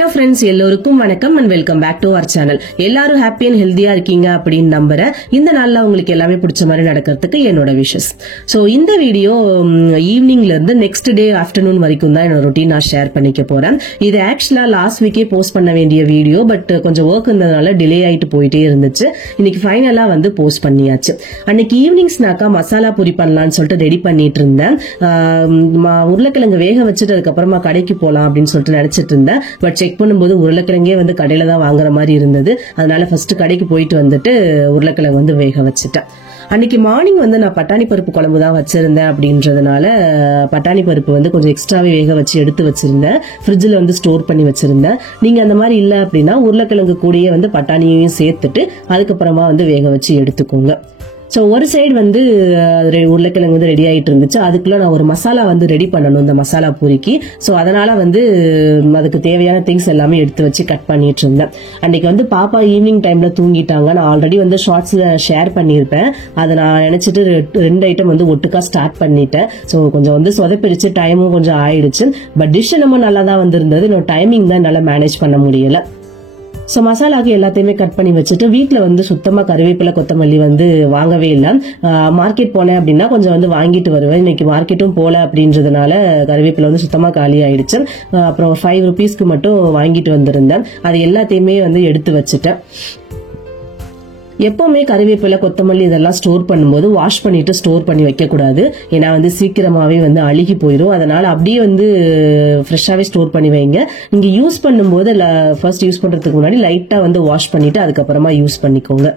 Hello friends, எல்லோருக்கும் வணக்கம் and welcome back to our channel. எல்லாரும் happy and healthy-ஆ இருக்கீங்க அப்படின்னு நம்புறேன். இந்த நாள்ல உங்களுக்கு எல்லாமே பிடிச்ச மாதிரி நடக்கிறதுக்கு என்னோட விஷஸ். சோ இந்த வீடியோ ஈவினிங்ல இருந்து நெக்ஸ்ட் டே ஆஃப்டர்நூன் வரைக்கும் தான் என்னோட ரொட்டீன் நான் ஷேர் பண்ணிக்க போறேன். இது ஆக்சுவலா லாஸ்ட் வீக்கே போஸ்ட் பண்ண வேண்டிய வீடியோ, பட் கொஞ்சம் ஒர்க் இருந்ததுனால டிலே ஆயிட்டு போயிட்டே இருந்துச்சு. இன்னைக்கு ஃபைனலா வந்து போஸ்ட் பண்ணியாச்சு. அன்னைக்கு ஈவினிங் ஸ்நாக்கா மசாலா பூரி பண்ணலாம்னு சொல்லிட்டு ரெடி பண்ணிட்டு இருந்தேன். உருளைக்கிழங்கு வேக வச்சுட்டு அதுக்கப்புறமா கடைக்கு போலாம் அப்படின்னு சொல்லிட்டு நினைச்சிட்டு இருந்தேன். பட் செக் பண்ணும்போது உருளைக்கிழங்கே வந்து கடையில தான் வாங்குற மாதிரி இருந்தது. அதனால ஃபர்ஸ்ட் கடைக்கு போயிட்டு வந்துட்டு உருளைக்கிழங்கு வந்து வேக வச்சுட்டேன். அன்னைக்கு மார்னிங் வந்து நான் பட்டாணி பருப்பு குழம்பு தான் வச்சிருந்தேன் அப்படின்றதுனால பட்டாணி பருப்பு வந்து கொஞ்சம் எக்ஸ்ட்ராவே வேக வச்சு எடுத்து வச்சிருந்தேன். ஃப்ரிட்ஜில் வந்து ஸ்டோர் பண்ணி வச்சிருந்தேன். நீங்க அந்த மாதிரி இல்லை அப்படின்னா உருளைக்கிழங்கு கூடயே வந்து பட்டாணியையும் சேர்த்துட்டு அதுக்கப்புறமா வந்து வேக வச்சு எடுத்துக்கோங்க. ஸோ ஒரு சைடு வந்து உருளைக்கிழங்கு வந்து ரெடி ஆகிட்டு இருந்துச்சு. அதுக்குள்ள நான் ஒரு மசாலா வந்து ரெடி பண்ணணும் இந்த மசாலா பூரிக்கு. ஸோ அதனால வந்து அதுக்கு தேவையான திங்ஸ் எல்லாமே எடுத்து வச்சு கட் பண்ணிட்டு இருந்தேன். அன்னைக்கு வந்து பாப்பா ஈவினிங் டைம்ல தூங்கிட்டாங்க. நான் ஆல்ரெடி வந்து ஷார்ட்ஸ்ல ஷேர் பண்ணியிருப்பேன். அதை நான் நினைச்சிட்டு ரெண்டு ஐட்டம் வந்து ஒட்டுக்கா ஸ்டார்ட் பண்ணிட்டேன். ஸோ கொஞ்சம் வந்து சொதப்பிடுச்சு, டைமும் கொஞ்சம் ஆயிடுச்சு. பட் டிஷ் நம்ம நல்லா தான் வந்து இருந்தது. இன்னும் டைமிங் தான் என்னால் மேனேஜ் பண்ண முடியல. ஸோ மசாலாக்கு எல்லாத்தையுமே கட் பண்ணி வச்சுட்டு வீட்டில் வந்து சுத்தமாக கருவேப்பிலை கொத்தமல்லி வந்து வாங்கவே இல்லை. மார்க்கெட் போனேன் அப்படின்னா கொஞ்சம் வந்து வாங்கிட்டு வருவேன். இன்னைக்கு மார்க்கெட்டும் போல அப்படின்றதுனால கருவேப்பிலை வந்து சுத்தமாக காலி ஆயிடுச்சு. அப்புறம் 5 rupeesக்கு மட்டும் வாங்கிட்டு வந்திருந்தேன். அது எல்லாத்தையுமே வந்து எடுத்து வச்சுட்டேன். எப்பவுமே கருவேப்பிலை கொத்தமல்லி இதெல்லாம் ஸ்டோர் பண்ணும்போது வாஷ் பண்ணிட்டு ஸ்டோர் பண்ணி வைக்க கூடாது. ஏன்னா வந்து சீக்கிரமாவே வந்து அழுகி போயிடும். அதனால அப்படியே வந்து ஃப்ரெஷ்ஷாவே ஸ்டோர் பண்ணி வைங்க. நீங்க யூஸ் பண்ணும்போது ஃபர்ஸ்ட் யூஸ் பண்றதுக்கு முன்னாடி லைட்டா வந்து வாஷ் பண்ணிட்டு அதுக்கப்புறமா யூஸ் பண்ணிக்கோங்க.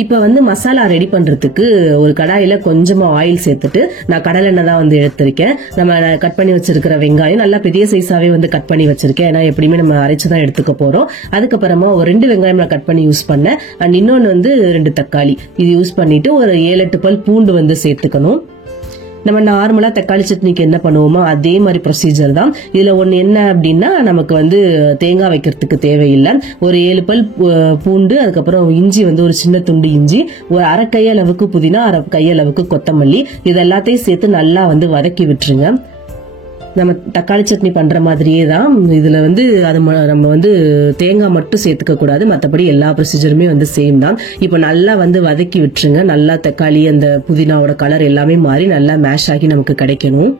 இப்ப வந்து மசாலா ரெடி பண்றதுக்கு ஒரு கடாயில கொஞ்சமா ஆயில் சேர்த்துட்டு நான் கடலெண்ணெய் தான் வந்து எடுத்திருக்கேன். நம்ம கட் பண்ணி வச்சிருக்கிற வெங்காயம் நல்லா பெரிய சைஸாவே வந்து கட் பண்ணி வச்சிருக்கேன். ஏன்னா எப்படியுமே நம்ம அரைச்சுதான் எடுத்துக்க போறோம். அதுக்கப்புறமா ஒரு 2 வெங்காயம் நான் கட் பண்ணி யூஸ் பண்ணேன். அண்ட் இன்னொன்னு வந்து 2 தக்காளி இது யூஸ் பண்ணிட்டு ஒரு 7-8 பல் பூண்டு வந்து சேர்த்துக்கணும். நம்ம நார்மலா தக்காளி சட்னிக்கு என்ன பண்ணுவோமோ அதே மாதிரி ப்ரொசீஜர் தான். இதுல ஒண்ணு என்ன அப்படின்னா நமக்கு வந்து தேங்காய் வைக்கிறதுக்கு தேவையில்லை. ஒரு 7 பல் பூண்டு, அதுக்கப்புறம் இஞ்சி வந்து ஒரு சின்ன துண்டு இஞ்சி, ஒரு அரை கையளவுக்கு புதினா, அரை கையளவுக்கு கொத்தமல்லி, இது எல்லாத்தையும் சேர்த்து நல்லா வந்து வதக்கி விட்டுருங்க. நம்ம தக்காளி சட்னி பண்ற மாதிரியே தான் இதுல வந்து அது நம்ம வந்து தேங்காய் மட்டும் சேர்த்துக்க கூடாது. மற்றபடி எல்லா ப்ரொசீஜருமே வந்து சேம் தான். இப்ப நல்லா வந்து வதக்கி விட்டுருங்க. நல்லா தக்காளி அந்த புதினாவோட கலர் எல்லாமே மாறி நல்லா மேஷ் ஆகி நமக்கு கிடைக்கணும்.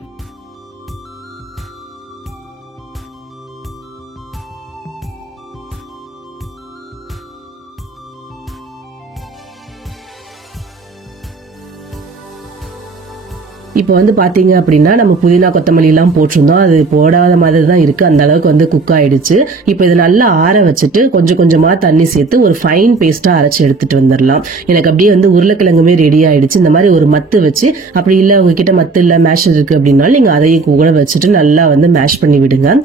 இப்போ வந்து பாத்தீங்க அப்படின்னா நம்ம புதினா கொத்தமல்லி எல்லாம் போட்டிருந்தோம். அது போடாத மாதிரி தான் இருக்கு. அந்த அளவுக்கு வந்து குக் ஆயிடுச்சு. இப்போ இது நல்லா ஆற வச்சுட்டு கொஞ்சம் கொஞ்சமா தண்ணி சேர்த்து ஒரு ஃபைன் பேஸ்டா அரைச்சு எடுத்துட்டு வந்துடலாம். எனக்கு அப்படியே வந்து உருளைக்கிழங்குமே ரெடி ஆயிடுச்சு. இந்த மாதிரி ஒரு மத்து வச்சு, அப்படி இல்ல உங்ககிட்ட மத்து இல்ல மேஷர் இருக்கு அப்படின்னாலும் நீங்க அதையும் கூட வச்சுட்டு நல்லா வந்து மேஷ் பண்ணி விடுங்க.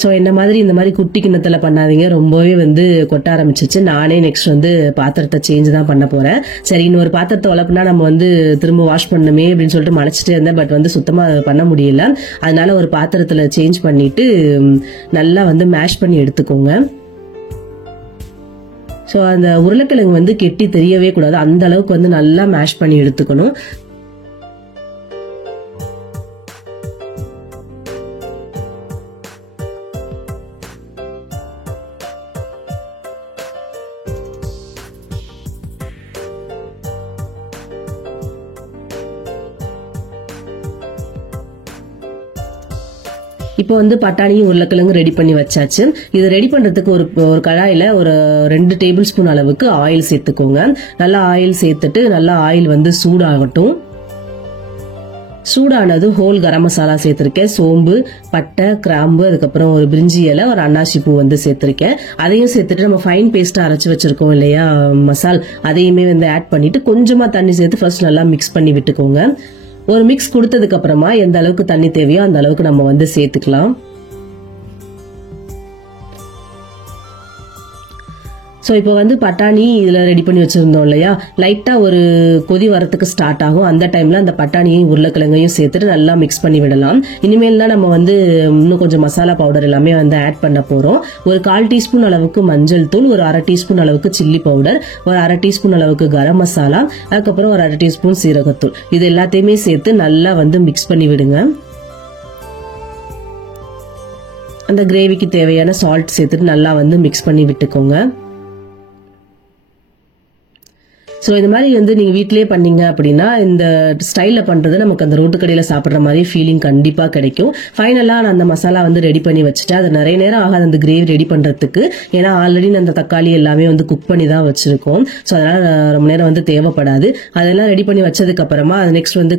ஸோ இந்த மாதிரி குட்டி கிண்ணத்துல பண்ணாதீங்க, ரொம்பவே வந்து கொட்ட ஆரம்பிச்சிச்சு. நானே நெக்ஸ்ட் வந்து பாத்திரத்தை சேஞ்ச் தான் பண்ண போறேன். சரி, இன்னொரு பாத்திரத்தை வளர்ப்புனா நம்ம வந்து திரும்ப வாஷ் பண்ணணுமே அப்படின்னு சொல்லிட்டு மலைச்சிட்டே இருந்தேன். பட் வந்து சுத்தமா பண்ண முடியல. அதனால ஒரு பாத்திரத்துல சேஞ்ச் பண்ணிட்டு நல்லா வந்து மேஷ் பண்ணி எடுத்துக்கோங்க. ஸோ அந்த உருளைக்கிழங்கு வந்து கெட்டி தெரியவே கூடாது. அந்த அளவுக்கு வந்து நல்லா மேஷ் பண்ணி எடுத்துக்கணும். இப்போ வந்து பட்டாணியும் உருளைக்கிழங்கு ரெடி பண்ணி வச்சாச்சு. இது ரெடி பண்றதுக்கு ஒரு கடாயில ஒரு 2 டேபிள் ஸ்பூன் அளவுக்கு ஆயில் சேர்த்துக்கோங்க. நல்லா ஆயில் சேர்த்துட்டு நல்லா ஆயில் வந்து சூடாகட்டும். சூடானது ஹோல் கரம் மசாலா சேர்த்திருக்கேன். சோம்பு, பட்டை, கிராம்பு, அதுக்கப்புறம் ஒரு பிரிஞ்சி இலை, ஒரு அன்னாசி பூ வந்து சேர்த்திருக்கேன். அதையும் சேர்த்துட்டு நம்ம ஃபைன் பேஸ்டா அரைச்சு வச்சிருக்கோம் இல்லையா மசால், அதையுமே வந்து ஆட் பண்ணிட்டு கொஞ்சமா தண்ணி சேர்த்து ஃபர்ஸ்ட் நல்லா மிக்ஸ் பண்ணி விட்டுக்கோங்க. ஒரு மிக்ஸ் கொடுத்ததுக்கு அப்புறமா எந்த அளவுக்கு தண்ணி தேவையோ அந்த அளவுக்கு நம்ம வந்து சேர்த்துக்கலாம். ஸோ இப்போ வந்து பட்டாணி இதில் ரெடி பண்ணி வச்சுருந்தோம் இல்லையா, லைட்டாக ஒரு கொதி வரத்துக்கு ஸ்டார்ட் ஆகும். அந்த டைமில் அந்த பட்டாணியையும் உருளைக்கிழங்கையும் சேர்த்துட்டு நல்லா மிக்ஸ் பண்ணி விடலாம். இனிமேல் தான் நம்ம வந்து இன்னும் கொஞ்சம் மசாலா பவுடர் எல்லாமே வந்து ஆட் பண்ண போகிறோம். ஒரு 1/4 டீஸ்பூன் அளவுக்கு மஞ்சள் தூள், ஒரு 1/2 டீஸ்பூன் அளவுக்கு சில்லி பவுடர், ஒரு 1/2 டீஸ்பூன் அளவுக்கு கரம் மசாலா, அதுக்கப்புறம் ஒரு 1/2 டீஸ்பூன் சீரகத்தூள், இது எல்லாத்தையுமே சேர்த்து நல்லா வந்து மிக்ஸ் பண்ணி விடுங்க. அந்த கிரேவிக்கு தேவையான சால்ட் சேர்த்துட்டு நல்லா வந்து மிக்ஸ் பண்ணி விட்டுக்கோங்க. ஸோ இந்த மாதிரி வந்து நீங்கள் வீட்டிலேயே பண்ணீங்க அப்படின்னா இந்த ஸ்டைலில் பண்ணுறது நமக்கு அந்த ரோட்டு கடையில் சாப்பிட்ற மாதிரி ஃபீலிங் கண்டிப்பாக கிடைக்கும். ஃபைனலாக நான் அந்த மசாலா வந்து ரெடி பண்ணி வச்சுட்டேன். அது நிறைய நேரம் ஆகாது அந்த கிரேவி ரெடி பண்ணுறதுக்கு, ஏன்னா ஆல்ரெடி அந்த தக்காளி எல்லாமே வந்து குக் பண்ணி தான் வச்சுருக்கோம். ஸோ அதனால் ரொம்ப நேரம் வந்து தேவைப்படாது. அதெல்லாம் ரெடி பண்ணி வச்சதுக்கப்புறமா அது நெக்ஸ்ட் வந்து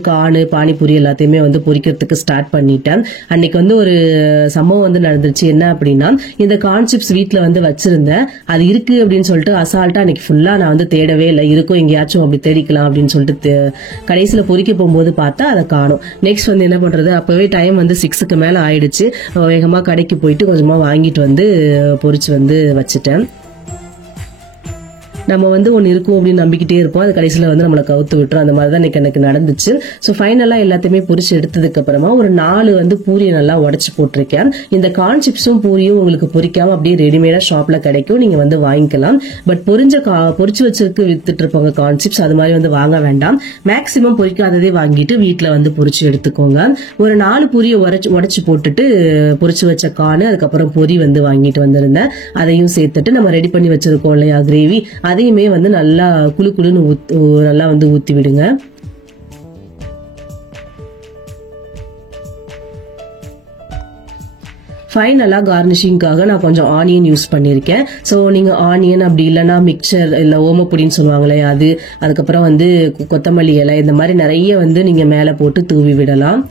பானிபூரி எல்லாத்தையுமே வந்து பொரிக்கிறதுக்கு ஸ்டார்ட் பண்ணிட்டேன். அன்னைக்கு வந்து ஒரு சம்பவம் வந்து நடந்துச்சு. என்ன அப்படின்னா, இந்த கார்ன் சிப்ஸ் வீட்டில் வந்து வச்சுருந்தேன். அது இருக்குது அப்படின்னு சொல்லிட்டு அசால்ட்டாக அன்னைக்கு ஃபுல்லாக நான் வந்து தேடவே இல்லை. இருக்கும் எங்கேயாச்சும் அப்படி தேடிக்கலாம் அப்படின்னு சொல்லிட்டு கடைசியில் பொறிக்க போகும்போது பார்த்தா அதை காணும். நெக்ஸ்ட் வந்து என்ன பண்றது, அப்பவே டைம் வந்து 6க்கு மேல ஆயிடுச்சு. வேகமா கடைக்கு போயிட்டு கொஞ்சமா வாங்கிட்டு வந்து பொரிச்சு வந்து வச்சுட்டேன். நம்ம வந்து ஒன்று இருக்கும் அப்படின்னு நம்பிக்கிட்டே இருப்போம், அது கடைசியில் வந்து நம்மளை கவுத்து விட்டுரும். அந்த மாதிரி தான் எனக்கு நடந்துச்சு. ஸோ ஃபைனலாக எல்லாத்தையுமே பொரிச்சு எடுத்ததுக்கு அப்புறமா ஒரு 4 வந்து பூரியை நல்லா உடச்சி போட்டிருக்கேன். இந்த கார்ன் சிப்ஸும் பூரியும் உங்களுக்கு பொரிக்காம அப்படியே ரெடிமேடாக ஷாப்ல கிடைக்கும், நீங்க வந்து வாங்கிக்கலாம். பட் பொரிச்சு வச்சிருக்கு வித்துட்டு இருப்பாங்க கார்ன் சிப்ஸ், அது மாதிரி வந்து வாங்க வேண்டாம். மேக்சிமம் பொரிக்காததே வாங்கிட்டு வீட்டில் வந்து பொரிச்சு எடுத்துக்கோங்க. ஒரு 4 பூரியை உடச்சி போட்டுட்டு பொரிச்சு வச்ச கார்ன், அதுக்கப்புறம் பொரி வந்து வாங்கிட்டு வந்திருந்தேன். அதையும் சேர்த்துட்டு நம்ம ரெடி பண்ணி வச்சிருக்கோம் இல்லையா கிரேவி, அதையுமே வந்து நல்லா குளுன்னு நல்லா வந்து ஊத்தி விடுங்க. ஃபைனலா கார்னிஷிங்காக நான் கொஞ்சம் ஆனியன் யூஸ் பண்ணியிருக்கேன். ஸோ நீங்க ஆனியன் அப்படி இல்லைன்னா மிக்சர் இல்லை ஓமப்பொடின்னு சொல்லுவாங்களே அது, அதுக்கப்புறம் வந்து கொத்தமல்லி இலை, இந்த மாதிரி நிறைய வந்து நீங்க மேலே போட்டு தூவி விடலாம்.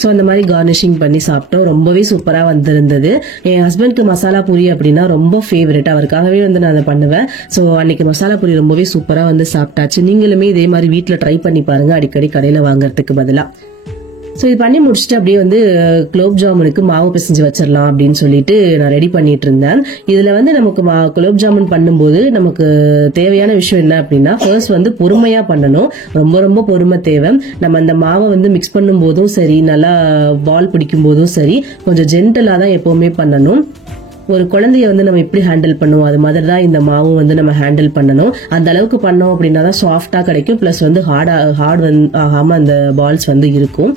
ஸோ அந்த மாதிரி கார்னிஷிங் பண்ணி சாப்பிட்டோம். ரொம்பவே சூப்பராக வந்திருந்தது. என் ஹஸ்பண்ட்க்கு மசாலா பூரி அப்படின்னா ரொம்ப ஃபேவரட், அவருக்காகவே வந்து நான் அதை பண்ணுவேன். ஸோ அன்னைக்கு மசாலா பூரி ரொம்பவே சூப்பராக வந்து சாப்பிட்டாச்சு. நீங்களுமே இதே மாதிரி வீட்டில் ட்ரை பண்ணி பாருங்க, அடிக்கடி கடையில் வாங்குறதுக்கு பதிலாக. ஸோ இது பண்ணி முடிச்சுட்டு அப்படியே வந்து குலோப் ஜாமுனுக்கு மாவு பிசைஞ்சு வச்சிடலாம் அப்படின்னு சொல்லிட்டு நான் ரெடி பண்ணிட்டு இருந்தேன். இதுல வந்து நமக்கு குலோப் ஜாமுன் பண்ணும்போது நமக்கு தேவையான விஷயம் என்ன அப்படின்னா, ஃபர்ஸ்ட் வந்து பொறுமையா பண்ணணும். ரொம்ப ரொம்ப பொறுமை தேவை. நம்ம அந்த மாவை வந்து மிக்ஸ் பண்ணும் போதும் சரி, நல்லா பால் பிடிக்கும் போதும் சரி, கொஞ்சம் ஜென்டலா தான் எப்பவுமே பண்ணணும். ஒரு குழந்தைய வந்து நம்ம எப்படி ஹேண்டில் பண்ணுவோம், அது மாதிரி தான் இந்த மாவும் வந்து நம்ம ஹேண்டில் பண்ணணும். அந்த அளவுக்கு பண்ணோம் அப்படின்னா தான் சாஃப்டா கிடைக்கும். பிளஸ் வந்து ஹார்ட் வந்து ஆகாம அந்த பால்ஸ் வந்து இருக்கும்.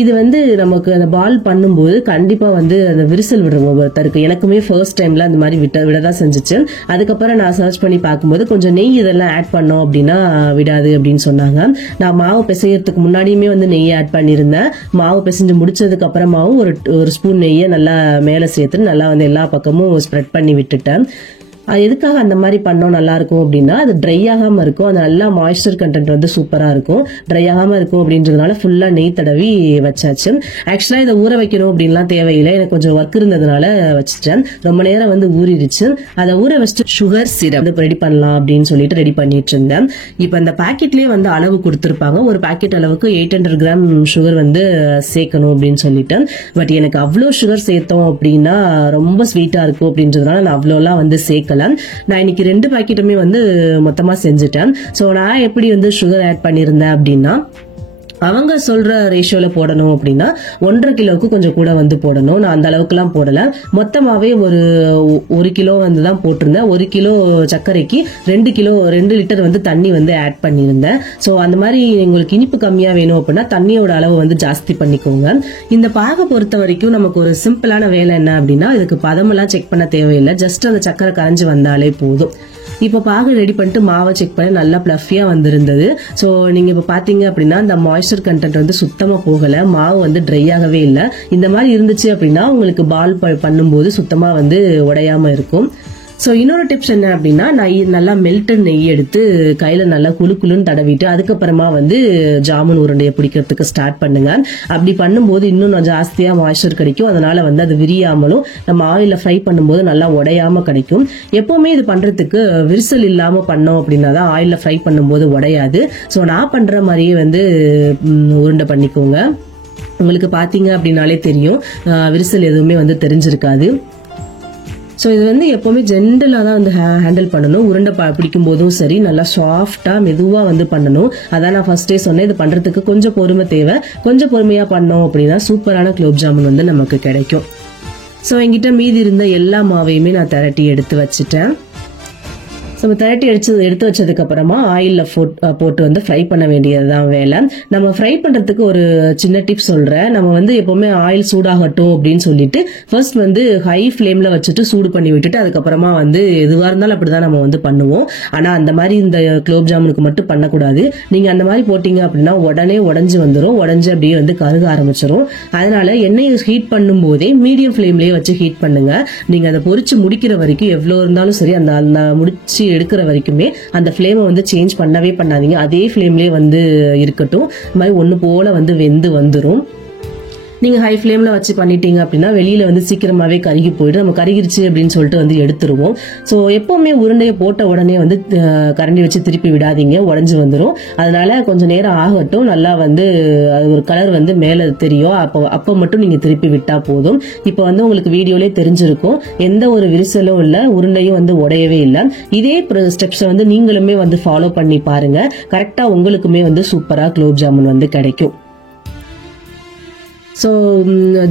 இது வந்து நமக்கு அந்த பால் பண்ணும்போது கண்டிப்பா வந்து அந்த விரிசல் விடுறோம் ஒவ்வொருத்தருக்கு. எனக்குமே ஃபர்ஸ்ட் டைம்ல அந்த மாதிரி விடதான் செஞ்சுச்சு. அதுக்கப்புறம் நான் சர்ச் பண்ணி பார்க்கும்போது கொஞ்சம் நெய் இதெல்லாம் ஆட் பண்ணோம் அப்படின்னா விடாது அப்படின்னு சொன்னாங்க. நான் மாவு பிசையறதுக்கு முன்னாடியுமே வந்து நெய் ஆட் பண்ணியிருந்தேன். மாவு பிசைஞ்சு முடிச்சதுக்கு அப்புறமாவும் ஒரு ஸ்பூன் நெய்யை நல்லா மேலே சேர்த்து நல்லா வந்து எல்லா பக்கமும் ஸ்ப்ரெட் பண்ணி விட்டுட்டேன். அது எதுக்காக அந்த மாதிரி பண்ணோம் நல்லா இருக்கும் அப்படின்னா, அது ட்ரை ஆகாம இருக்கும், அது நல்லா மாய்ஸ்சர் கண்டென்ட் வந்து சூப்பரா இருக்கும். ட்ரை ஆகாம இருக்கும் அப்படின்றதுனால ஃபுல்லா நெய் தடவி வச்சாச்சு. ஆக்சுவலா இதை ஊற வைக்கணும் அப்படின்லாம் தேவையில்லை, எனக்கு கொஞ்சம் ஒர்க் இருந்ததுனால வச்சுட்டேன். ரொம்ப நேரம் வந்து ஊறிடுச்சு. அதை ஊற வச்சுட்டு சுகர் சிரப் ரெடி பண்ணலாம் அப்படின்னு சொல்லிட்டு ரெடி பண்ணிட்டு இருந்தேன். இப்ப இந்த பாக்கெட்லயே வந்து அளவு கொடுத்திருப்பாங்க, ஒரு பாக்கெட் அளவுக்கு 800 கிராம் சுகர் வந்து சேர்க்கணும் அப்படின்னு சொல்லிட்டு. பட் எனக்கு அவ்வளோ சுகர் சேர்த்தோம் அப்படின்னா ரொம்ப ஸ்வீட்டா இருக்கும் அப்படின்றதுனால நான் அவ்வளோலாம் வந்து சேர்க்க. நான் இன்னைக்கு 2 பாக்கெட்டுமே வந்து மொத்தமா செஞ்சுட்டேன். சோ நான் எப்படி வந்து சுகர் ஆட் பண்ணிருந்தேன் அப்படின்னா, அவங்க சொல்ற ரேஷியோல போடணும் அப்படின்னா 1.5 கிலோவுக்கு கொஞ்சம் கூட வந்து போடணும். நான் அந்த அளவுக்கு எல்லாம் போடல, மொத்தமாவே ஒரு கிலோ வந்து தான் போட்டிருந்தேன். 1 கிலோ சர்க்கரைக்கு 2 லிட்டர் வந்து தண்ணி வந்து ஆட் பண்ணியிருந்தேன். சோ அந்த மாதிரி உங்களுக்கு இனிப்பு கம்மியா வேணும் அப்படின்னா தண்ணியோட அளவு வந்து ஜாஸ்தி பண்ணிக்கோங்க. இந்த பாகை பொறுத்த வரைக்கும் நமக்கு ஒரு சிம்பிளான வேலை என்ன அப்படின்னா, இதுக்கு பதமெல்லாம் செக் பண்ண தேவையில்லை, ஜஸ்ட் அந்த சர்க்கரை கரைஞ்சு வந்தாலே போதும். இப்ப பாகு ரெடி பண்ணிட்டு மாவை செக் பண்ணி நல்லா பிளஃபியா வந்திருந்தது. சோ நீங்க இப்ப பாத்தீங்க அப்படின்னா இந்த மாய்ஸ்சர் கண்டென்ட் வந்து சுத்தமா போகல, மாவு வந்து ட்ரை ஆகவே இல்லை. இந்த மாதிரி இருந்துச்சு அப்படின்னா உங்களுக்கு பால் பண்ணும்போது சுத்தமா வந்து உடையாம இருக்கும். ஸோ இன்னொரு டிப்ஸ் என்ன அப்படின்னா, நான் நல்லா மெல்டட் நெய் எடுத்து கையில நல்லா குளுன்னு தடவிட்டு அதுக்கப்புறமா வந்து ஜாமுன் உருண்டையை பிடிக்கிறதுக்கு ஸ்டார்ட் பண்ணுங்க. அப்படி பண்ணும்போது இன்னும் ஜாஸ்தியா மாய்ஸ்சர் கிடைக்கும், அதனால வந்து அது விரியாமலும் நம்ம ஆயில ஃப்ரை பண்ணும்போது நல்லா உடையாம கிடைக்கும். எப்பவுமே இது பண்றதுக்கு விரிசல் இல்லாம பண்ணோம் அப்படின்னா தான் ஆயில ஃப்ரை பண்ணும்போது உடையாது. ஸோ நான் பண்ற மாதிரியே வந்து உருண்டை பண்ணிக்கோங்க. உங்களுக்கு பாத்தீங்க அப்படின்னாலே தெரியும், விரிசல் எதுவுமே வந்து தெரிஞ்சிருக்காது. ஸோ இது வந்து எப்பவுமே ஜென்டலாக தான் வந்து ஹேண்டில் பண்ணணும். உருண்டை பிடிக்கும் போதும் சரி நல்லா சாஃப்டா மெதுவா வந்து பண்ணணும். அதான் நான் ஃபர்ஸ்டே சொன்னேன், இது பண்றதுக்கு கொஞ்சம் பொறுமை தேவை. கொஞ்சம் பொறுமையா பண்ணோம் அப்படின்னா சூப்பரான குலோப் ஜாமுன் வந்து நமக்கு கிடைக்கும். ஸோ என்கிட்ட மீதி இருந்த எல்லா மாவையுமே நான் திரட்டி எடுத்து வச்சுட்டேன். நம்ம திரட்டி எடுத்து வச்சதுக்கு அப்புறமா ஆயில்ல போட்டு வந்து ஃப்ரை பண்ண வேண்டியதுதான் வேலை. நம்ம ஃப்ரை பண்றதுக்கு ஒரு சின்ன டிப் சொல்றேன். நம்ம வந்து எப்பவுமே ஆயில் சூடாகட்டும் அப்படின்னு சொல்லிட்டு ஃபர்ஸ்ட் வந்து ஹை ஃபிளேம்ல வச்சுட்டு சூடு பண்ணி விட்டுட்டு அதுக்கப்புறமா வந்து எதுவா இருந்தாலும் அப்படிதான் நம்ம வந்து பண்ணுவோம். ஆனா அந்த மாதிரி இந்த குலோப் ஜாமுனுக்கு மட்டும் பண்ணக்கூடாது. நீங்க அந்த மாதிரி போட்டீங்க அப்படின்னா உடனே உடஞ்சு வந்துடும். உடஞ்சு அப்படியே வந்து கருக ஆரம்பிச்சிடும். அதனால எண்ணெயை ஹீட் பண்ணும் போதே மீடியம் ஃபிளேம்லயே வச்சு ஹீட் பண்ணுங்க. நீங்க அதை பொரிச்சு முடிக்கிற வரைக்கும் எவ்வளவு இருந்தாலும் சரி அந்த முடிச்சு எடுக்கிற வரைக்குமே அந்த ஃபிளேமை வந்து சேஞ்ச் பண்ணவே பண்ணாதீங்க. அதே ஃபிளேம்லயே வந்து இருக்கட்டும். இந்த மாதிரி ஒண்ணு போல வந்து வெந்து வந்துடும். நீங்க ஹை ஃபிளேம்ல வச்சு பண்ணிட்டீங்க அப்படின்னா வெளியில வந்து சீக்கிரமாவே கருகி போயிட்டு நம்ம கருகிருச்சு அப்படின்னு சொல்லிட்டு வந்து எடுத்துருவோம். ஸோ எப்பவுமே உருண்டையை போட்ட உடனே வந்து கரண்டி வச்சு திருப்பி விடாதீங்க, உடஞ்சு வந்துடும். அதனால கொஞ்சம் நேரம் ஆகட்டும். நல்லா வந்து அது ஒரு கலர் வந்து மேல தெரியும். அப்போ மட்டும் நீங்க திருப்பி விட்டா போதும். இப்போ வந்து உங்களுக்கு வீடியோலே தெரிஞ்சிருக்கும், எந்த ஒரு விரிசலும் இல்ல, உருண்டையும் வந்து உடையவே இல்லை. இதே ஸ்டெப்ஸை வந்து நீங்களுமே வந்து ஃபாலோ பண்ணி பாருங்க. கரெக்டா உங்களுக்குமே வந்து சூப்பரா குலோப் ஜாமுன் வந்து கிடைக்கும். ஸோ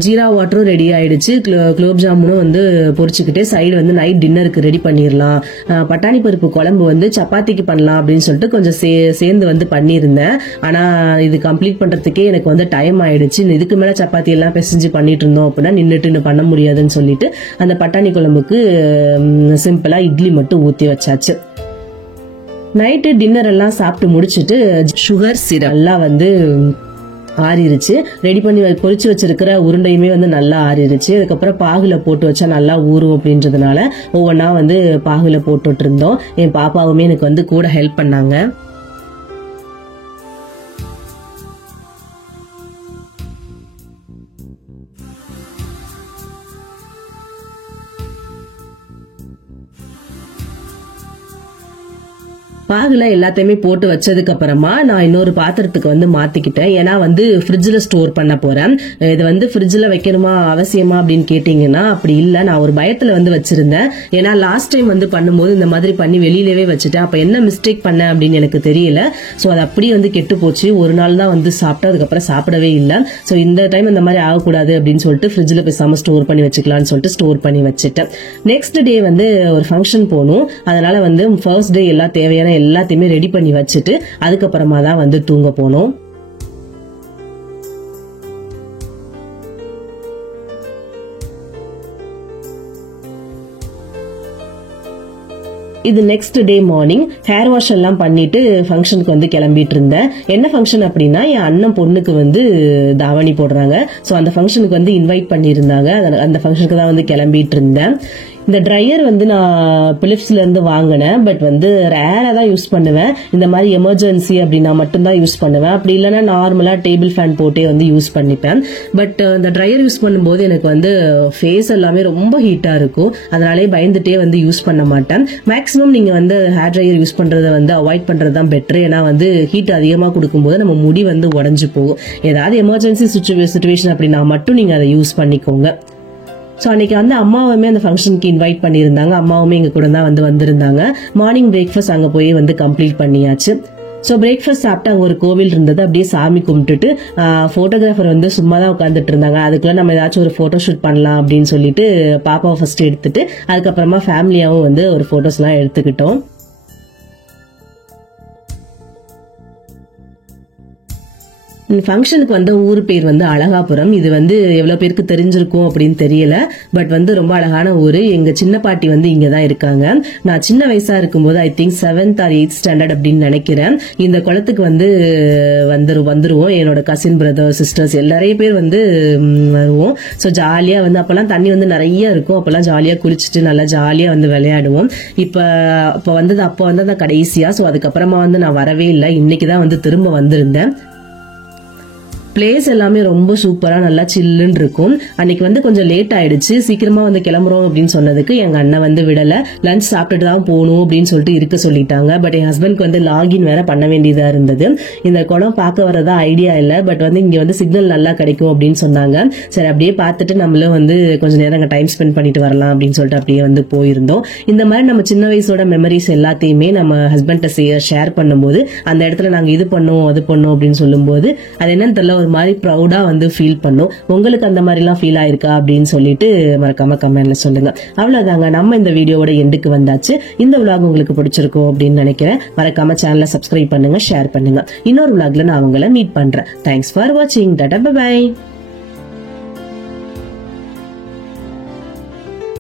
ஜீரா வாட்டரும் ரெடி ஆயிடுச்சு. குலோப் ஜாமுனும் வந்து பொரிச்சுக்கிட்டு சைடு வந்து நைட் டின்னருக்கு ரெடி பண்ணிடலாம். பட்டாணி பருப்பு குழம்பு வந்து சப்பாத்திக்கு பண்ணலாம் அப்படின்னு சொல்லிட்டு கொஞ்சம் சேர்ந்து வந்து பண்ணியிருந்தேன். ஆனா இது கம்ப்ளீட் பண்றதுக்கே எனக்கு வந்து டைம் ஆயிடுச்சு. இதுக்கு மேல சப்பாத்தி எல்லாம் பிசைஞ்சு பண்ணிட்டு இருந்தோம் அப்படின்னா நின்றுட்டு பண்ண முடியாதுன்னு சொல்லிட்டு அந்த பட்டாணி குழம்புக்கு சிம்பிளா இட்லி மட்டும் ஊத்தி வச்சாச்சு. நைட்டு டின்னர் எல்லாம் சாப்பிட்டு முடிச்சுட்டு சுகர் சிரப் எல்லாம் வந்து ஆறிடுச்சு. ரெடி பண்ணி பொரிச்சு வச்சிருக்கிற உருண்டையுமே வந்து நல்லா ஆறிடுச்சு. அதுக்கப்புறம் பாகுல போட்டு வச்சா நல்லா ஊறும் அப்படின்றதுனால ஒவ்வொன்னா வந்து பாகுல போட்டுட்டு இருந்தோம். என் பாப்பாவுமே எனக்கு வந்து கூட ஹெல்ப் பண்ணாங்க. பாகுல எல்லாத்தையுமே போட்டு வச்சதுக்கு அப்புறமா நான் இன்னொரு பாத்திரத்துக்கு வந்து மாத்திக்கிட்டேன். ஏன்னா வந்து ஃப்ரிட்ஜ்ல ஸ்டோர் பண்ண போறேன். இது வந்து ஃப்ரிட்ஜ்ல வைக்கணுமா அவசியமா அப்படின்னு கேட்டீங்கன்னா அப்படி இல்ல. நான் ஒரு பயத்துல வந்து வச்சிருந்தேன். ஏன்னா லாஸ்ட் டைம் வந்து பண்ணும்போது இந்த மாதிரி பண்ணி வெளியிலவே வச்சுட்டேன். அப்ப என்ன மிஸ்டேக் பண்ணேன் அப்படின்னு எனக்கு தெரியல. சோ அது அப்படியே வந்து கெட்டு போச்சு. ஒரு நாள் தான் வந்து சாப்பிட்டேன், அதுக்கப்புறம் சாப்பிடவே இல்லை. சோ இந்த டைம் இந்த மாதிரி ஆகக்கூடாது அப்படின்னு சொல்லிட்டு ஃப்ரிட்ஜ்ல பேசாம ஸ்டோர் பண்ணி வச்சுக்கலாம்னு சொல்லிட்டு ஸ்டோர் பண்ணி வச்சுட்டேன். நெக்ஸ்ட் டே வந்து ஒரு ஃபங்க்ஷன் போகணும். அதனால வந்து ஃபர்ஸ்ட் டே எல்லாம் தேவையான எல்லாத்தையுமே ரெடி பண்ணி வச்சுட்டு அதுக்கப்புறமா தான் வந்து தூங்க போனோம். இது next day morning hair wash எல்லாம் பண்ணிட்டு ஃபங்க்ஷனுக்கு வந்து கிளம்பிட்டு இருந்தேன். என்ன ஃபங்க்ஷன் அப்படின்னா என் அண்ணன் பொண்ணுக்கு வந்து தாவணி போடுறாங்க. ஸோ அந்த ஃபங்க்ஷனுக்கு வந்து இன்வைட் பண்ணியிருந்தாங்க. அந்த ஃபங்க்ஷனுக்கு தான் வந்து கிளம்பிட்டு இருந்தேன். இந்த ட்ரையர் வந்து நான் பிலிப்ஸ்ல இருந்து வாங்கினேன். பட் வந்து ரேரா தான் யூஸ் பண்ணுவேன். இந்த மாதிரி எமர்ஜென்சி அப்படின்னா மட்டும்தான் யூஸ் பண்ணுவேன். அப்படி இல்லைன்னா நார்மலா டேபிள் ஃபேன் போட்டே வந்து யூஸ் பண்ணிப்பேன். பட் இந்த ட்ரையர் யூஸ் பண்ணும்போது எனக்கு வந்து ஃபேஸ் எல்லாமே ரொம்ப ஹீட்டா இருக்கும். அதனாலே பயந்துட்டே வந்து யூஸ் பண்ண மாட்டேன். மேக்ஸிமம் நீங்க வந்து ஹேர் ட்ரையர் யூஸ் பண்றதை வந்து அவாய்ட் பண்றது தான் பெட்டர். ஏன்னா வந்து ஹீட் அதிகமா கொடுக்கும்போது நம்ம முடி வந்து உடஞ்சு போகும். ஏதாவது எமர்ஜென்சி சுச்சுவேஷன் அப்படின்னா மட்டும் நீங்க அதை யூஸ் பண்ணிக்கோங்க. ஸோ அன்னைக்கு வந்து அம்மாவுமே அந்த ஃபங்க்ஷனுக்கு இன்வைட் பண்ணியிருந்தாங்க. அம்மாவுமே எங்க கூட தான் வந்து வந்திருந்தாங்க. மார்னிங் பிரேக்ஃபாஸ்ட் அங்கே போய் வந்து கம்ப்ளீட் பண்ணியாச்சு. ஸோ பிரேக்ஃபாஸ்ட் சாப்பிட்டு அங்கே ஒரு கோவில் இருந்தது. அப்படியே சாமி கும்பிட்டுட்டு போட்டோகிராஃபர் வந்து சும்மா தான் உட்காந்துட்டு இருந்தாங்க. அதுக்குள்ள நம்ம ஏதாச்சும் ஒரு போட்டோ ஷூட் பண்ணலாம் அப்படின்னு சொல்லிட்டு பாப்பாவை ஃபர்ஸ்ட் எடுத்துட்டு அதுக்கப்புறமா ஃபேமிலியாவும் வந்து ஒரு போட்டோஸ் எல்லாம் எடுத்துக்கிட்டோம். ஃபங்க்ஷனுக்கு வந்த ஊர் பேர் வந்து அழகாபுரம். இது வந்து எவ்வளவு பேருக்கு தெரிஞ்சிருக்கும் அப்படின்னு தெரியல. பட் வந்து ரொம்ப அழகான ஊரு. எங்க சின்ன பாட்டி வந்து இங்கதான் இருக்காங்க. நான் சின்ன வயசா இருக்கும்போது I think 7th or 8th standard அப்படின்னு நினைக்கிறேன். இந்த குளத்துக்கு வந்து வந்துருவோம். என்னோட கசின் பிரதர் சிஸ்டர்ஸ் எல்லாரையும் பேர் வந்து வருவோம். ஸோ ஜாலியா வந்து அப்பெல்லாம் தண்ணி வந்து நிறைய இருக்கும். அப்பெல்லாம் ஜாலியா குளிச்சுட்டு நல்லா ஜாலியா வந்து விளையாடுவோம். அப்ப வந்தது கடைசியா. ஸோ அதுக்கப்புறமா வந்து நான் வரவே இல்லை. இன்னைக்குதான் வந்து திரும்ப வந்திருந்தேன். பிளேஸ் எல்லாமே ரொம்ப சூப்பரா நல்லா சில்லுன்னு இருக்கும். அன்னைக்கு வந்து கொஞ்சம் லேட் ஆயிடுச்சு, சீக்கிரமா வந்து கிளம்புறோம் அப்படின்னு சொன்னதுக்கு எங்க அண்ணன் வந்து விடல. லஞ்ச் சாப்பிட்டுட்டு தான் போகணும் அப்படின்னு சொல்லிட்டு இருக்க சொல்லிட்டாங்க. பட் என் ஹஸ்பண்ட்க்கு வந்து லாகின் வேற பண்ண வேண்டியதா இருந்தது. இந்த குளம் பார்க்க வரதா ஐடியா இல்ல, பட் வந்து இங்க வந்து சிக்னல் நல்லா கிடைக்கும் அப்படின்னு சொன்னாங்க. சரி அப்படியே பார்த்துட்டு நம்மளும் வந்து கொஞ்ச நேரம் அங்க டைம் ஸ்பெண்ட் பண்ணிட்டு வரலாம் அப்படின்னு சொல்லிட்டு அப்படியே வந்து போயிருந்தோம். இந்த மாதிரி நம்ம சின்ன வயசோட மெமரிஸ் எல்லாத்தையுமே நம்ம ஹஸ்பண்ட்ட ஷேர் பண்ணும்போது அந்த இடத்துல நாங்க இது பண்ணோம் அது பண்ணோம் அப்படின்னு சொல்லும்போது அது என்னன்னு தெரியல, ஒரு மாதிரி ப்ரௌடா வந்து ஃபீல் பண்ணும். உங்களுக்கு அந்த மாதிரி எல்லாம் ஃபீல் ஆயிருக்கா அப்படின்னு சொல்லிட்டு மறக்காம கமெண்ட்ல சொல்லுங்க. அவ்வளவுதாங்க, நம்ம இந்த வீடியோவோட எண்டுக்கு வந்தாச்சு. இந்த விளாக் உங்களுக்கு பிடிச்சிருக்கும் அப்படின்னு நினைக்கிறேன். மறக்காம சேனலை சப்ஸ்கிரைப் பண்ணுங்க, ஷேர் பண்ணுங்க. இன்னொரு விளாக்ல நான் உங்களை மீட் பண்றேன். தேங்க்ஸ் ஃபார் வாட்சிங். Tata bye.